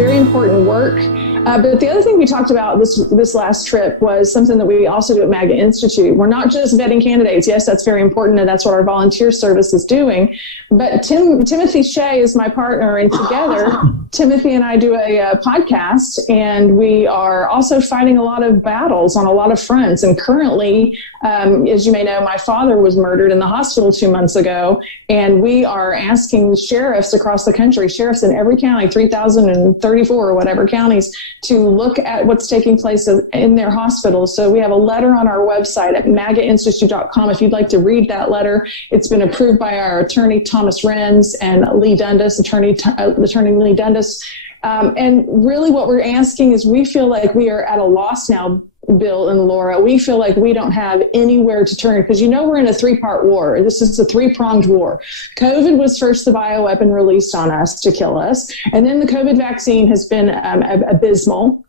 very important work. But the other thing we talked about this last trip was something that we also do at MAGA Institute. We're not just vetting candidates. Yes, that's very important, and that's what our volunteer service is doing. But Timothy Shea is my partner, and together, Timothy and I do a podcast, and we are also fighting a lot of battles on a lot of fronts. And currently, as you may know, my father was murdered in the hospital 2 months ago, and we are asking sheriffs across the country, sheriffs in every county, 3,034 or whatever counties, to look at what's taking place in their hospitals. So we have a letter on our website at magainstitute.com. If you'd like to read that letter, it's been approved by our attorney, Thomas Renz, and Lee Dundas, attorney Lee Dundas. And really what we're asking is, we feel like we are at a loss now, Bill and Laura. We feel like we don't have anywhere to turn, because we're in a three-part war. This is a three-pronged war. COVID was first the bioweapon released on us to kill us, and then the COVID vaccine has been abysmal.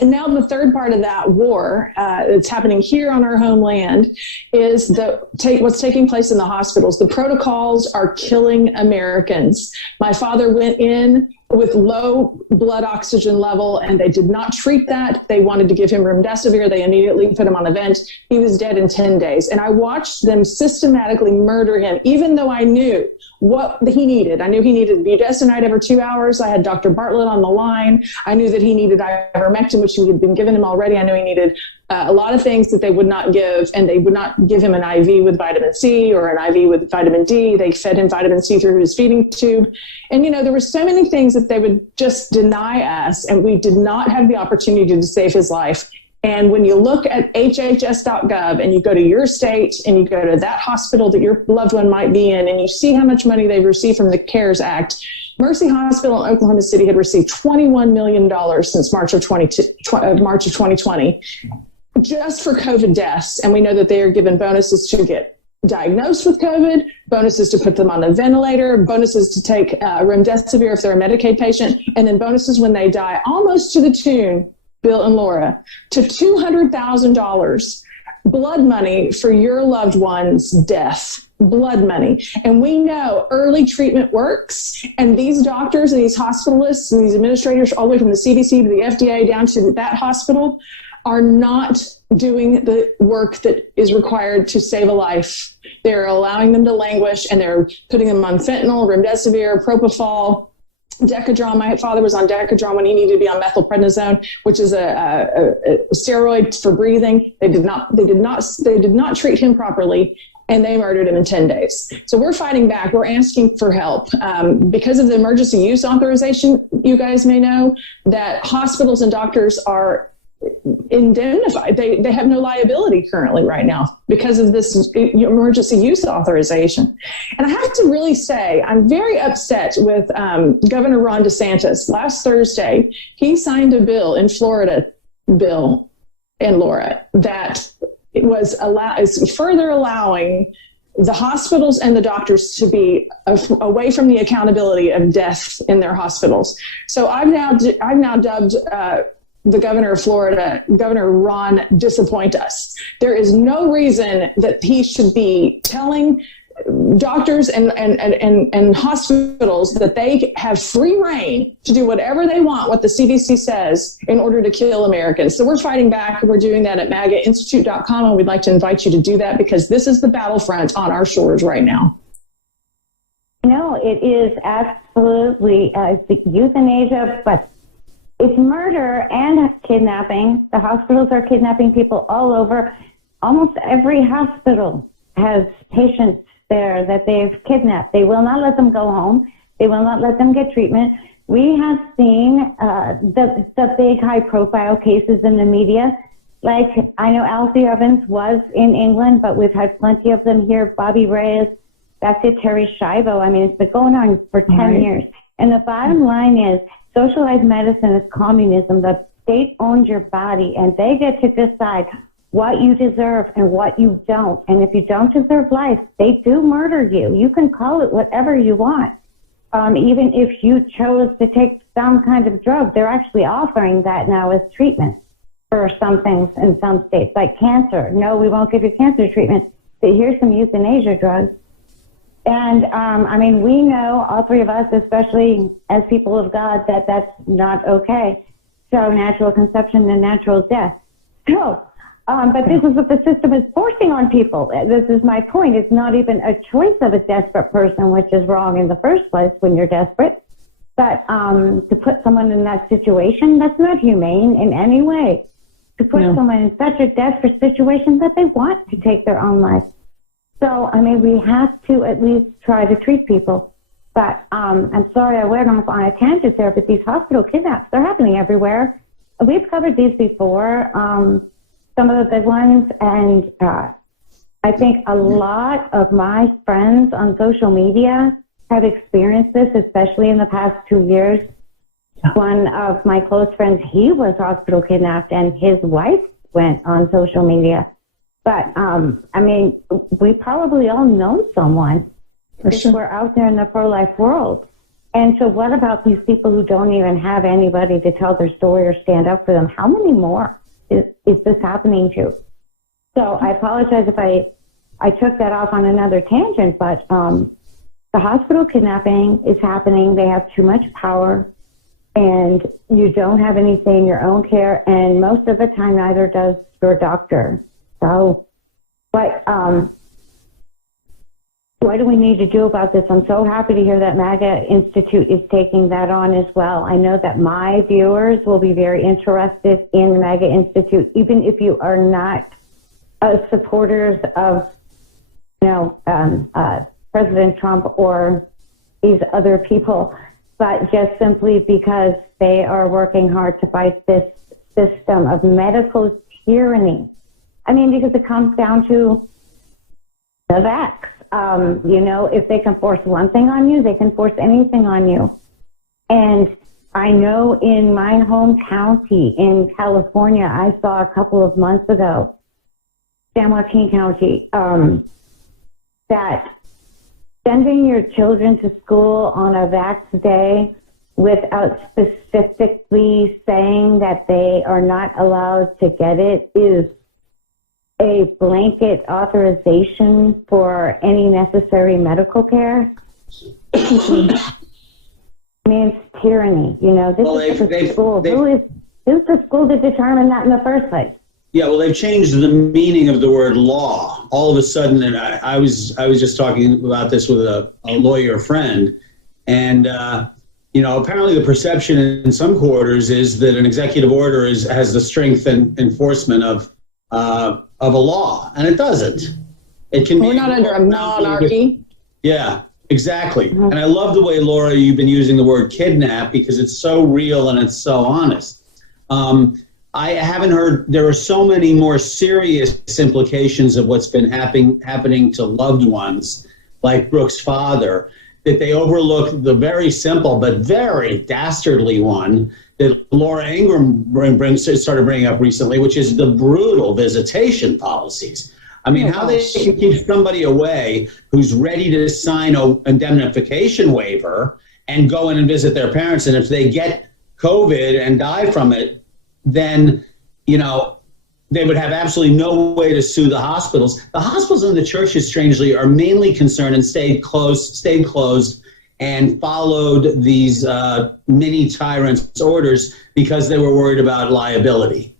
And now the third part of that war that's happening here on our homeland is what's taking place in the hospitals. The protocols are killing Americans. My father went in with low blood oxygen level, and they did not treat that. They wanted to give him remdesivir. They immediately put him on a vent. He was dead in 10 days. And I watched them systematically murder him, even though I knew what he needed. I knew he needed budesonide every 2 hours. I had Dr. Bartlett on the line. I knew that he needed ivermectin, which had been given him already. I knew he needed a lot of things that they would not give, and they would not give him an IV with vitamin C or an IV with vitamin D. They fed him vitamin C through his feeding tube. And, there were so many things that they would just deny us, and we did not have the opportunity to save his life. And when you look at hhs.gov and you go to your state and you go to that hospital that your loved one might be in, and you see how much money they've received from the CARES Act, Mercy Hospital in Oklahoma City had received $21 million since March of 2020, just for COVID deaths. And we know that they are given bonuses to get diagnosed with COVID, bonuses to put them on the ventilator, bonuses to take remdesivir if they're a Medicaid patient, and then bonuses when they die, almost to the tune, Bill and Laura, to $200,000 blood money for your loved one's death. Blood money. And we know early treatment works, and these doctors and these hospitalists and these administrators, all the way from the CDC to the FDA down to that hospital, are not doing the work that is required to save a life. They're allowing them to languish, and they're putting them on fentanyl, remdesivir, propofol, Decadron. My father was on Decadron when he needed to be on methylprednisone, which is a steroid for breathing. They did not treat him properly, and they murdered him in 10 days. So we're fighting back. We're asking for help. Because of the emergency use authorization, you guys may know that hospitals and doctors are indemnified. They have no liability currently right now because of this emergency use authorization. And I have to really say, I'm very upset with Governor Ron DeSantis. Last Thursday, he signed a bill in Florida, Bill and Laura, that is further allowing the hospitals and the doctors to be away from the accountability of death in their hospitals. So I've now dubbed the governor of Florida, Governor Ron Disappoint Us. There is no reason that he should be telling doctors and hospitals that they have free reign to do whatever they want, what the CDC says, in order to kill Americans. So we're fighting back. We're doing that at magainstitute.com, and we'd like to invite you to do that, because this is the battlefront on our shores right now. No, it is absolutely euthanasia, but it's murder and kidnapping. The hospitals are kidnapping people all over. Almost every hospital has patients there that they've kidnapped. They will not let them go home. They will not let them get treatment. We have seen the big high-profile cases in the media. Like, I know Alfie Evans was in England, but we've had plenty of them here. Bobby Reyes, back to Terry Schiavo. I mean, it's been going on for 10 years. And the bottom line is, socialized medicine is communism. The state owns your body, and they get to decide what you deserve and what you don't. And if you don't deserve life, they do murder you. You can call it whatever you want. Even if you chose to take some kind of drug, they're actually offering that now as treatment for some things in some states, like cancer. No, we won't give you cancer treatment, but here's some euthanasia drugs. And, I mean, we know, all three of us, especially as people of God, that that's not okay. So natural conception and natural death. So, but this is what the system is forcing on people. This is my point. It's not even a choice of a desperate person, which is wrong in the first place when you're desperate. But to put someone in that situation, that's not humane in any way. To put someone in such a desperate situation that they want to take their own life. So, I mean, we have to at least try to treat people. But I'm sorry I went off on a tangent there, but these hospital kidnaps, they're happening everywhere. We've covered these before, some of the big ones, and I think a lot of my friends on social media have experienced this, especially in the past 2 years. One of my close friends, he was hospital kidnapped, and his wife went on social media. But, I mean, we probably all know someone if we're out there in the pro-life world. And so what about these people who don't even have anybody to tell their story or stand up for them? How many more is this happening to? So I apologize if I took that off on another tangent, but the hospital kidnapping is happening. They have too much power, and you don't have any say in your own care, and most of the time neither does your doctor. So what do we need to do about this? I'm so happy to hear that MAGA Institute is taking that on as well. I know that my viewers will be very interested in the MAGA Institute, even if you are not supporters of, President Trump or these other people, but just simply because they are working hard to fight this system of medical tyranny. I mean, because it comes down to the vax. If they can force one thing on you, they can force anything on you. And I know in my home county in California, I saw a couple of months ago, San Joaquin County, that sending your children to school on a vax day without specifically saying that they are not allowed to get it is a blanket authorization for any necessary medical care. I mean, it's tyranny. This is the school. Who's the school to determine that in the first place? Yeah, well, they've changed the meaning of the word law. All of a sudden, and I was just talking about this with a lawyer friend, and apparently the perception in some quarters is that an executive order has the strength and enforcement of a law, and it doesn't. It can. We're not under a monarchy. Yeah, exactly. And I love the way, Laura, you've been using the word kidnap because it's so real and it's so honest. I haven't heard, there are so many more serious implications of what's been happening to loved ones, like Brooke's father, that they overlook the very simple but very dastardly one that Laura Ingraham started bringing up recently, which is the brutal visitation policies. I mean, how they can keep somebody away who's ready to sign an indemnification waiver and go in and visit their parents, and if they get COVID and die from it, then, they would have absolutely no way to sue the hospitals. The hospitals and the churches, strangely, are mainly concerned and stayed closed and followed these mini tyrants' orders because they were worried about liability.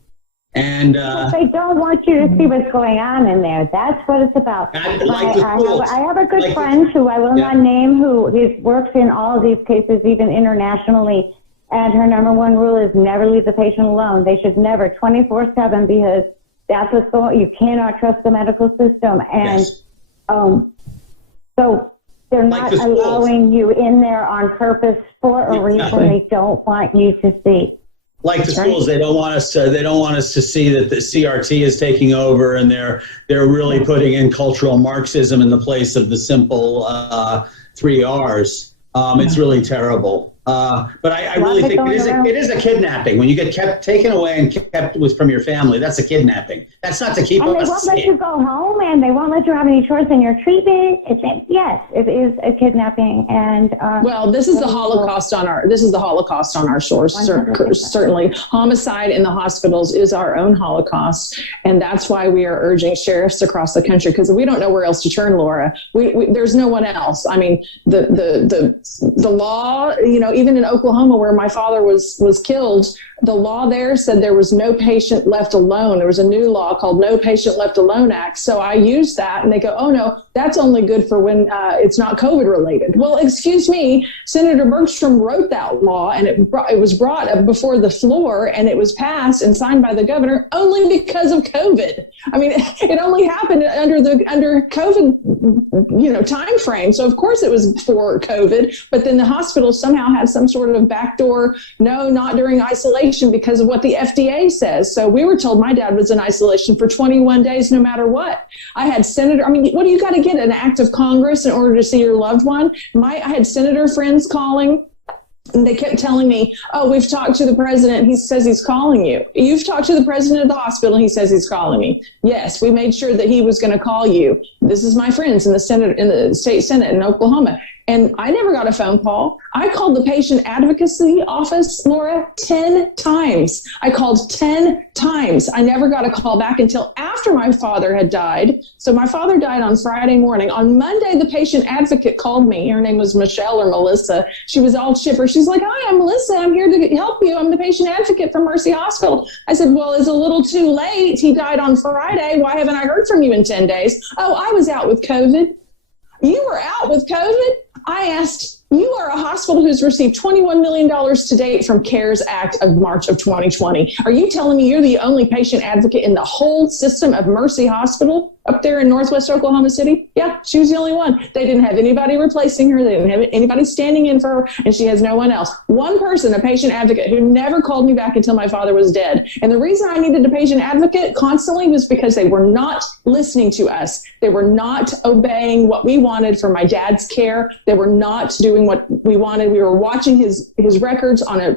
And they don't want you to see what's going on in there. That's what it's about. I have a good friend who I will not name who works in all of these cases, even internationally. And her number one rule is never leave the patient alone. They should never, 24/7, because that's what's going on. You cannot trust the medical system. And so they're not allowing you in there on purpose for a reason they don't want you to see. Like the schools, they don't want us to see that the CRT is taking over, and they're really putting in cultural Marxism in the place of the simple 3 Rs. It's really terrible. But I really think it is a kidnapping. When you get taken away and kept from your family, that's a kidnapping. That's not to keep us safe. And they won't let you go home, and they won't let you have any choice in your treatment. Yes, it is a kidnapping. And well, this is the Holocaust on our shores. Certainly, homicide in the hospitals is our own Holocaust, and that's why we are urging sheriffs across the country, because we don't know where else to turn, Laura. There's no one else. I mean, the law, even in Oklahoma where my father was killed, the law there said there was no patient left alone. There was a new law called No Patient Left Alone Act. So I used that, and they go, oh no, that's only good for when it's not COVID related. Well, excuse me, Senator Bergstrom wrote that law, and it was brought up before the floor, and it was passed and signed by the governor only because of COVID. I mean, it only happened under COVID, time frame. So of course it was for COVID, but then the hospital somehow had some sort of backdoor, no, not during isolation, because of what the FDA says. So we were told my dad was in isolation for 21 days, no matter what. I had what do you got to get, an act of Congress in order to see your loved one? I had senator friends calling, and they kept telling me, oh, we've talked to the president. He says he's calling you. You've talked to the president of the hospital. He says he's calling me. Yes, we made sure that he was going to call you. This is my friends in the state Senate in Oklahoma. And I never got a phone call. I called the patient advocacy office, Laura, 10 times. I called 10 times. I never got a call back until after my father had died. So my father died on Friday morning. On Monday, the patient advocate called me. Her name was Michelle or Melissa. She was all chipper. She's like, hi, I'm Melissa. I'm here to help you. I'm the patient advocate from Mercy Hospital. I said, well, it's a little too late. He died on Friday. Why haven't I heard from you in 10 days? Oh, I was out with COVID. You were out with COVID? I asked, you are a hospital who's received $21 million to date from CARES Act of March of 2020. Are you telling me you're the only patient advocate in the whole system of Mercy Hospital up there in Northwest Oklahoma City? Yeah, she was the only one. They didn't have anybody replacing her. They didn't have anybody standing in for her, and she has no one else. One person, a patient advocate, who never called me back until my father was dead. And the reason I needed a patient advocate constantly was because they were not listening to us. They were not obeying what we wanted for my dad's care. They were not doing what we wanted. We were watching his records on a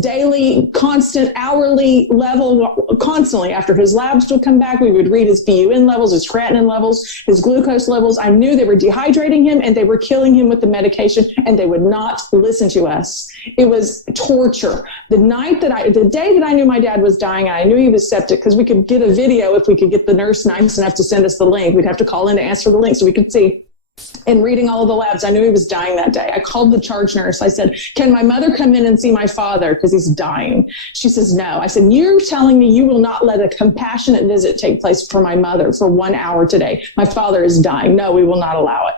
daily, constant, hourly level, constantly. After his labs would come back, we would read his BUN levels, his creatinine levels, his glucose levels. I knew they were dehydrating him, and they were killing him with the medication, and they would not listen to us. It was torture. The day that I knew my dad was dying, I knew he was septic, because we could get a video if we could get the nurse nice enough to send us the link. We'd have to call in to ask for the link so we could see. And reading all of the labs, I knew he was dying that day. I called the charge nurse. I said, can my mother come in and see my father because he's dying? She says, no. I said, you're telling me you will not let a compassionate visit take place for my mother for 1 hour today? My father is dying. No, we will not allow it.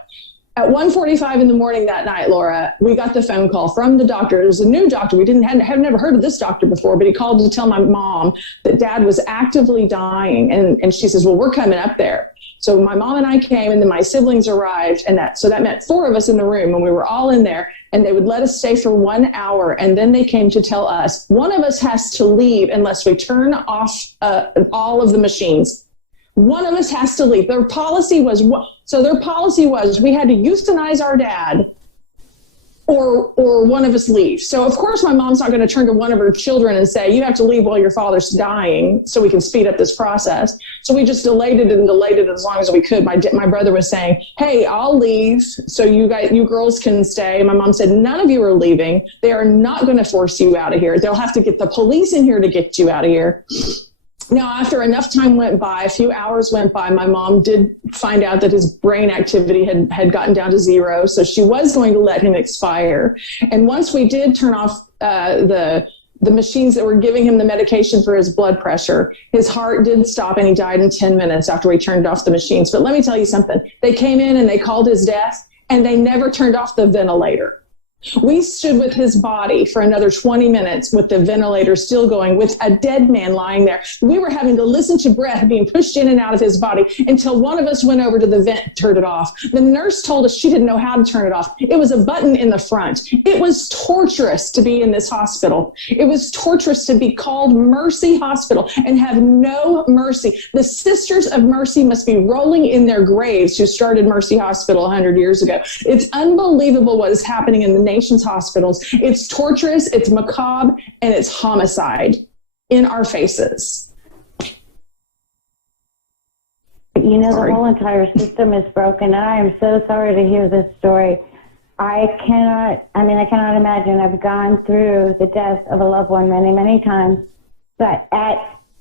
At 1:45 in the morning that night, Laura, we got the phone call from the doctor. It was a new doctor. We had never heard of this doctor before, but he called to tell my mom that dad was actively dying. And she says, well, we're coming up there. So my mom and I came, and then my siblings arrived, and that meant 4 of us in the room, and we were all in there, and they would let us stay for 1 hour, and then they came to tell us one of us has to leave unless we turn off all of the machines. One of us has to leave. Their policy was we had to euthanize our dad, or one of us leave. So of course my mom's not going to turn to one of her children and say, you have to leave while your father's dying so we can speed up this process. So we just delayed it as long as we could. My brother was saying, hey, I'll leave so you girls can stay. And my mom said, none of you are leaving. They are not going to force you out of here. They'll have to get the police in here to get you out of here. Now, after enough time went by, a few hours went by, my mom did find out that his brain activity had gotten down to 0. So she was going to let him expire. And once we did turn off the machines that were giving him the medication for his blood pressure, his heart did stop, and he died in 10 minutes after we turned off the machines. But let me tell you something. They came in and they called his death, and they never turned off the ventilator. We stood with his body for another 20 minutes with the ventilator still going, with a dead man lying there. We were having to listen to breath being pushed in and out of his body until one of us went over to the vent and turned it off. The nurse told us she didn't know how to turn it off. It was a button in the front. It was torturous to be in this hospital. It was torturous to be called Mercy Hospital and have no mercy. The Sisters of Mercy must be rolling in their graves who started Mercy Hospital 100 years ago. It's unbelievable what is happening in the nation's hospitals. It's torturous, it's macabre, and it's homicide in our faces. You know, the whole entire system is broken. I am so sorry to hear this story. I cannot imagine. I've gone through the death of a loved one many, many times. But at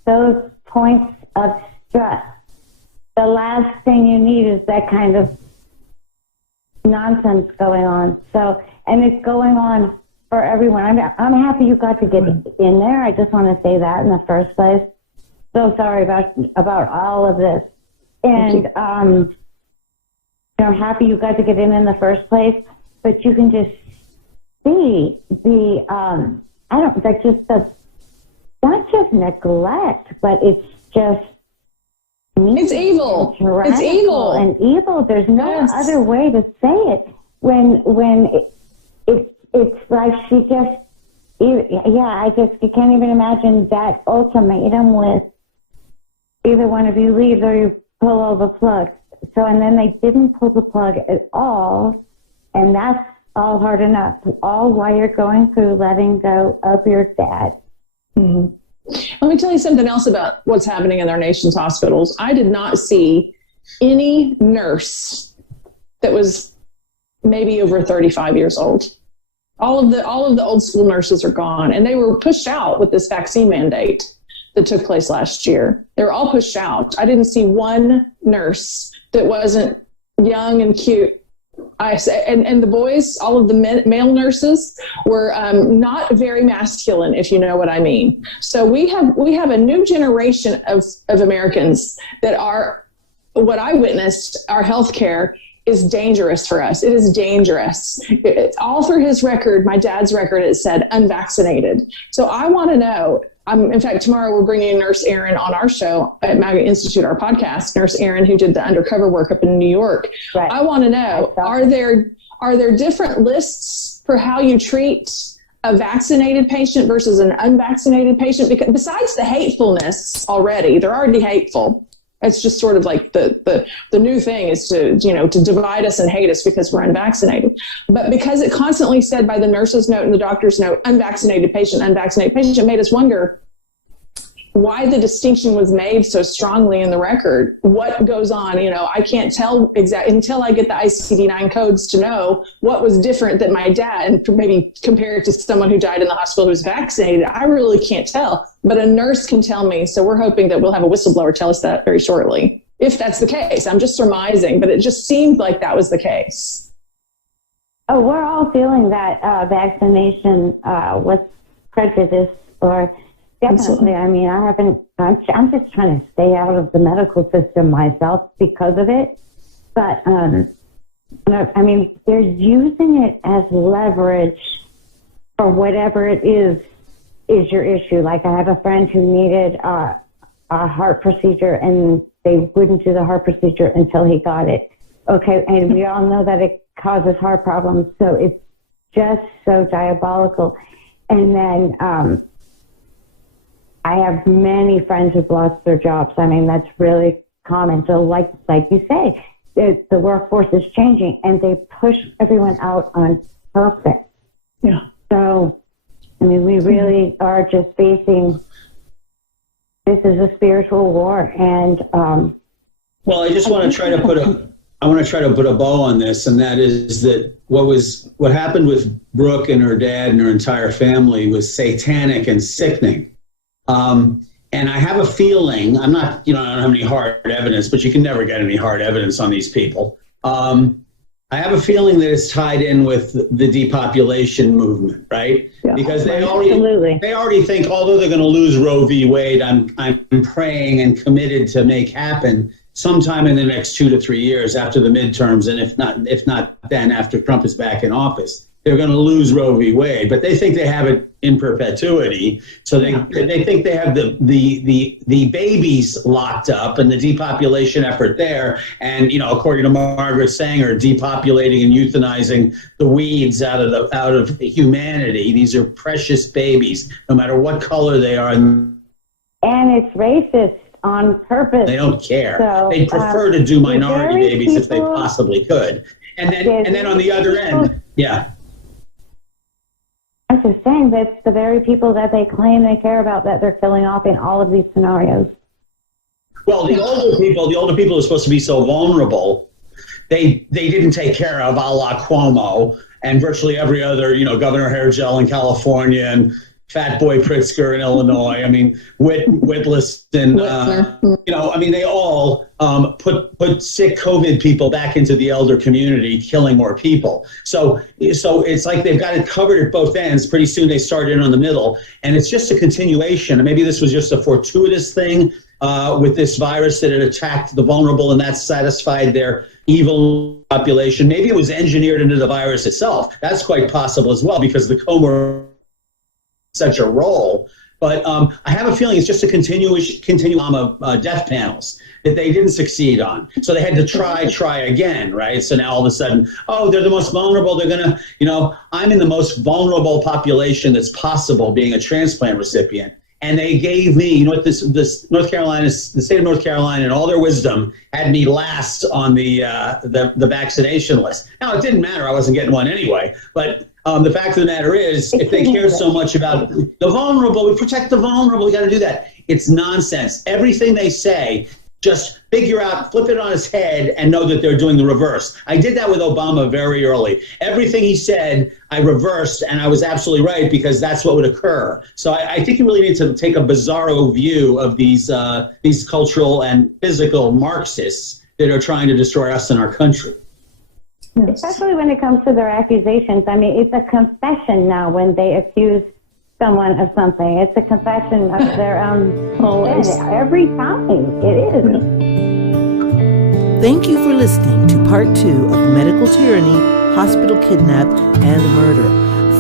those points of stress, the last thing you need is that kind of nonsense going on. So, and it's going on for everyone. I'm happy you got to get in there. I just want to say that in the first place. So sorry about all of this. And I'm happy you got to get in the first place. But you can just see not just neglect, but it's just it's evil. It's evil and evil. There's no other way to say it. When it's like she just you can't even imagine that ultimatum with either one of you leaves or you pull all the plug. So and then they didn't pull the plug at all. And that's all hard enough, all while you're going through letting go of your dad. Mm-hmm. Let me tell you something else about what's happening in our nation's hospitals. I did not see any nurse that was maybe over 35 years old. All of the old school nurses are gone, and they were pushed out with this vaccine mandate that took place last year. They were all pushed out. I didn't see one nurse that wasn't young and cute. And the boys, all of the male nurses were not very masculine, if you know what I mean. So we have a new generation of Americans that are, what I witnessed, our healthcare is dangerous for us. It is dangerous. All through his record, my dad's record, it said unvaccinated. So I want to know. In fact, tomorrow we're bringing Nurse Erin on our show at MAGA Institute, our podcast. Nurse Erin, who did the undercover work up in New York. Right. I want to know: are there different lists for how you treat a vaccinated patient versus an unvaccinated patient? Because besides the hatefulness already, they're already hateful. It's just sort of like the new thing is to divide us and hate us because we're unvaccinated. But because it constantly said by the nurse's note and the doctor's note, unvaccinated patient, it made us wonder why the distinction was made so strongly in the record. What goes on? I can't tell exactly until I get the ICD-9 codes to know what was different that my dad, and maybe compare it to someone who died in the hospital who was vaccinated. I really can't tell, but a nurse can tell me. So we're hoping that we'll have a whistleblower tell us that very shortly, if that's the case. I'm just surmising, but it just seemed like that was the case. Oh, we're all feeling that vaccination was prejudice or definitely. I mean, I'm just trying to stay out of the medical system myself because of it. But, I mean, they're using it as leverage for whatever it is your issue. Like I have a friend who needed a heart procedure and they wouldn't do the heart procedure until he got it. Okay. And we all know that it causes heart problems. So it's just so diabolical. And then, I have many friends who've lost their jobs. I mean, that's really common. So like you say, the workforce is changing and they push everyone out on purpose. Yeah. So, I mean, we really are just facing, this is a spiritual war. And, well, I just want to try to put a bow on this. And that is that what happened with Brooke and her dad and her entire family was satanic and sickening. And I have a feeling, I don't have any hard evidence, but you can never get any hard evidence on these people. I have a feeling that it's tied in with the depopulation movement, right? Yeah, because they already think, although they're going to lose Roe v. Wade, I'm praying and committed to make happen sometime in the next 2 to 3 years after the midterms, and if not then after Trump is back in office. They're going to lose Roe v. Wade, but they think they have it in perpetuity. So they think they have the babies locked up and the depopulation effort there. And according to Margaret Sanger, depopulating and euthanizing the weeds out of humanity. These are precious babies, no matter what color they are. And it's racist on purpose. They don't care. So, they prefer to do minority babies if they possibly could. And then on the other end, yeah. much a shame that it's the very people that they claim they care about that they're killing off in all of these scenarios. Well, the older people are supposed to be so vulnerable. They didn't take care of, a la Cuomo and virtually every other, Governor Hairgel in California and Fat Boy Pritzker in Illinois. I mean, Whitless and, they all put sick COVID people back into the elder community, killing more people. So it's like they've got it covered at both ends. Pretty soon they start in on the middle. And it's just a continuation. And maybe this was just a fortuitous thing with this virus that had attacked the vulnerable and that satisfied their evil population. Maybe it was engineered into the virus itself. That's quite possible as well, because the comorbidity such a role. But I have a feeling it's just a continuum of death panels that they didn't succeed on. So they had to try again, right? So now all of a sudden, they're the most vulnerable. They're going to, I'm in the most vulnerable population that's possible, being a transplant recipient. And they gave me, this the state of North Carolina, in all their wisdom, had me last on the vaccination list. Now, it didn't matter. I wasn't getting one anyway. But the fact of the matter is, if they care so much about the vulnerable, we protect the vulnerable, we got to do that. It's nonsense. Everything they say, just figure out, flip it on its head, and know that they're doing the reverse. I did that with Obama very early. Everything he said, I reversed, and I was absolutely right, because that's what would occur. So I think you really need to take a bizarro view of these cultural and physical Marxists that are trying to destroy us and our country. Especially when it comes to their accusations. I mean, it's a confession now when they accuse someone of something. It's a confession of their own sin. Every time. It is. Thank you for listening to Part 2 of Medical Tyranny, Hospital Kidnap, and Murder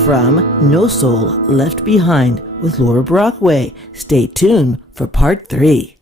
from No Soul Left Behind with Laura Brockway. Stay tuned for Part 3.